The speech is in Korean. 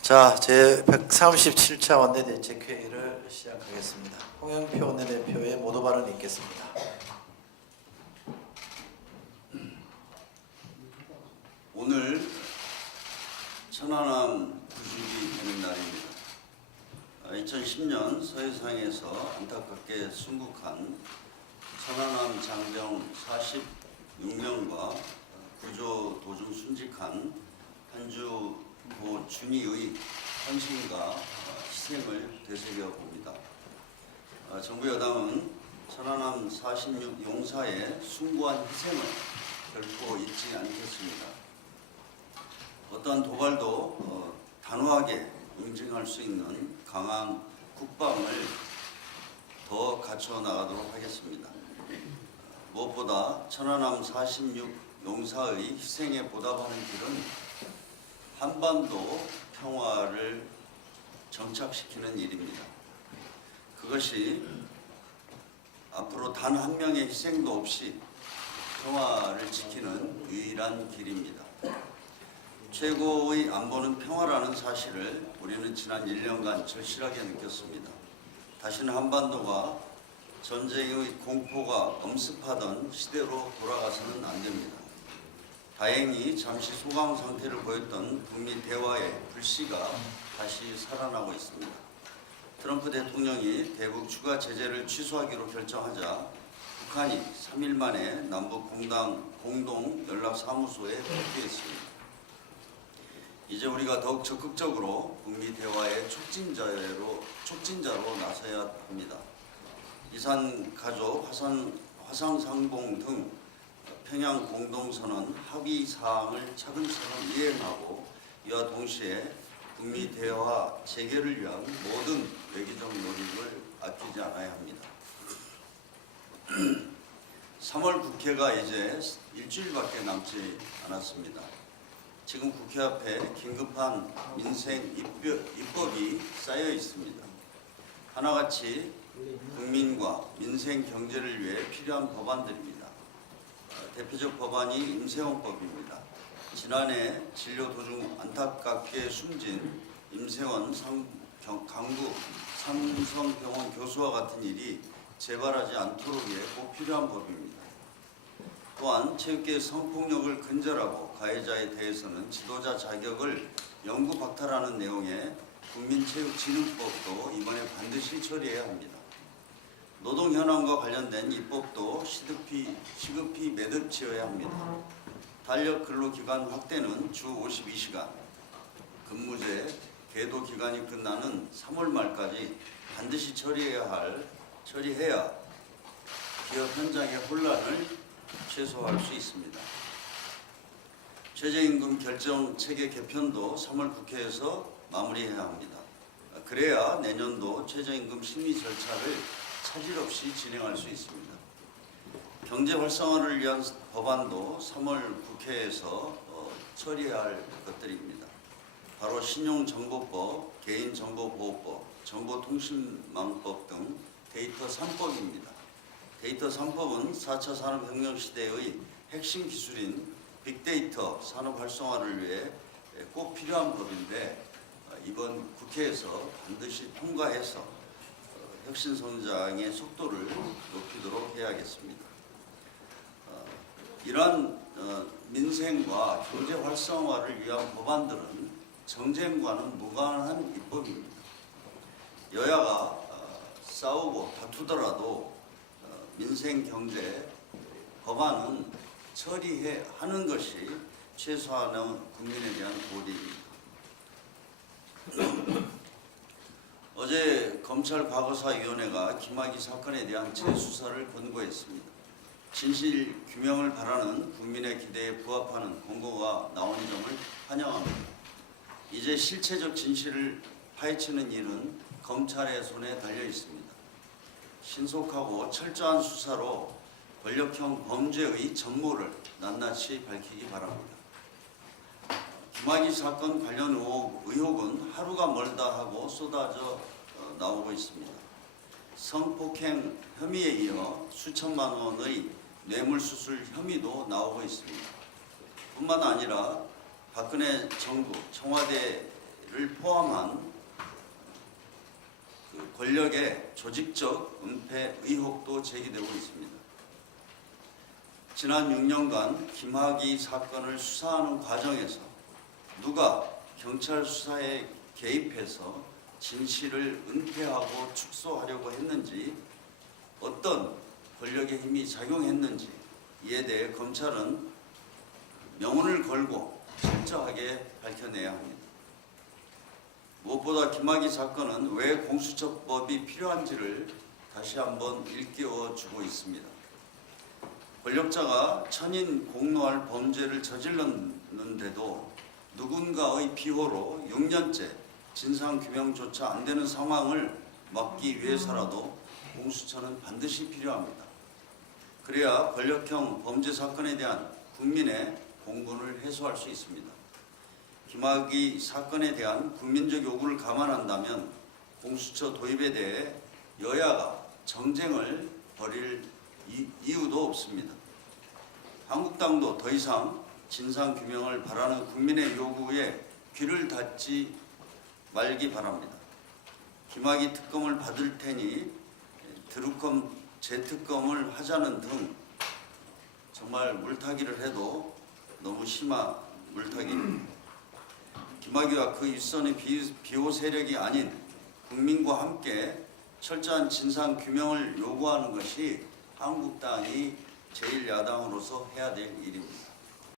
자, 제 137차 원내대책회의를 시작하겠습니다. 홍영표 원내대표의 모두 발언 있겠습니다. 오늘 천안함 90이 되는 날입니다. 2010년 서해상에서 안타깝게 순국한 천안함 장병 46명과 구조 도중 순직한 한주 고 준이의 헌신과 희생을 되새겨 봅니다. 정부 여당은 천안함 46 용사의 숭고한 희생을 결코 잊지 않겠습니다. 어떠한 도발도 단호하게 응징할 수 있는 강한 국방을 더 갖춰 나가도록 하겠습니다. 무엇보다 천안함 46 용사의 희생에 보답하는 길은 한반도 평화를 정착시키는 일입니다. 그것이 앞으로 단 한 명의 희생도 없이 평화를 지키는 유일한 길입니다. 최고의 안보는 평화라는 사실을 우리는 지난 1년간 절실하게 느꼈습니다. 다시는 한반도가 전쟁의 공포가 엄습하던 시대로 돌아가서는 안 됩니다. 다행히 잠시 소강 상태를 보였던 북미 대화의 불씨가 다시 살아나고 있습니다. 트럼프 대통령이 대북 추가 제재를 취소하기로 결정하자 북한이 3일 만에 남북 공동 연락사무소에 복귀했습니다. 이제 우리가 더욱 적극적으로 북미 대화의 촉진자로 나서야 합니다. 이산 가족, 화상상봉 등 평양 공동선언 합의 사항을 차근차근 이행하고 이와 동시에 북미 대화 재개를 위한 모든 외교적 노력을 아끼지 않아야 합니다. 3월 국회가 이제 일주일밖에 남지 않았습니다. 지금 국회 앞에 긴급한 민생 입법이 쌓여 있습니다. 하나같이 국민과 민생 경제를 위해 필요한 법안들입니다. 대표적 법안이 임세원법입니다. 지난해 진료 도중 안타깝게 숨진 임세원 강북 삼성병원 교수와 같은 일이 재발하지 않도록 위해 꼭 필요한 법입니다. 또한 체육계의 성폭력을 근절하고 가해자에 대해서는 지도자 자격을 영구 박탈하는 내용의 국민체육진흥법도 이번에 반드시 처리해야 합니다. 노동 현황과 관련된 입법도 시급히 매듭지어야 합니다. 달력 근로기간 확대는 주 52시간, 근무제 계도 기간이 끝나는 3월 말까지 반드시 처리해야 기업 현장의 혼란을 최소화할 수 있습니다. 최저임금 결정 체계 개편도 3월 국회에서 마무리해야 합니다. 그래야 내년도 최저임금 심의 절차를 차질 없이 진행할 수 있습니다. 경제 활성화를 위한 법안도 3월 국회에서 처리해야 할 것들입니다. 바로 신용정보법, 개인정보보호법, 정보통신망법 등 데이터 3법입니다. 데이터 3법은 4차 산업혁명 시대의 핵심 기술인 빅데이터 산업 활성화를 위해 꼭 필요한 법인데 이번 국회에서 반드시 통과해서 혁신 성장의 속도를 높이도록 해야겠습니다. 이러한 민생과 경제 활성화를 위한 법안들은 정쟁과는 무관한 입법입니다. 여야가 싸우고 다투더라도 민생 경제 법안은 처리하는 것이 최소한의 국민에 대한 도리입니다. 어제 검찰 과거사위원회가 김학의 사건에 대한 재수사를 권고했습니다. 진실 규명을 바라는 국민의 기대에 부합하는 권고가 나온 점을 환영합니다. 이제 실체적 진실을 파헤치는 일은 검찰의 손에 달려 있습니다. 신속하고 철저한 수사로 권력형 범죄의 전모를 낱낱이 밝히기 바랍니다. 김학의 사건 관련 의혹은 하루가 멀다 하고 쏟아져 나오고 있습니다. 성폭행 혐의에 이어 수천만 원의 뇌물수술 혐의도 나오고 있습니다. 뿐만 아니라 박근혜 정부, 청와대를 포함한 그 권력의 조직적 은폐 의혹도 제기되고 있습니다. 지난 6년간 김학의 사건을 수사하는 과정에서 누가 경찰 수사에 개입해서 진실을 은폐하고 축소하려고 했는지, 어떤 권력의 힘이 작용했는지 이에 대해 검찰은 명운을 걸고 철저하게 밝혀내야 합니다. 무엇보다 김학의 사건은 왜 공수처법이 필요한지를 다시 한번 일깨워 주고 있습니다. 권력자가 천인 공노할 범죄를 저질렀는데도 누군가의 비호로 6년째 진상규명조차 안 되는 상황을 막기 위해서라도 공수처는 반드시 필요합니다. 그래야 권력형 범죄 사건에 대한 국민의 공분을 해소할 수 있습니다. 김학의 사건에 대한 국민적 요구를 감안한다면 공수처 도입에 대해 여야가 정쟁을 벌일 이유도 없습니다. 한국당도 더 이상 진상규명을 바라는 국민의 요구에 귀를 닫지 말기 바랍니다. 김학의 특검을 받을 테니 드루컴 재특검을 하자는 등 정말 물타기를 해도 너무 심한 물타기입니다. 김학의와 그 윗선의 비호 세력이 아닌 국민과 함께 철저한 진상규명을 요구하는 것이 한국당이 제1야당으로서 해야 될 일입니다.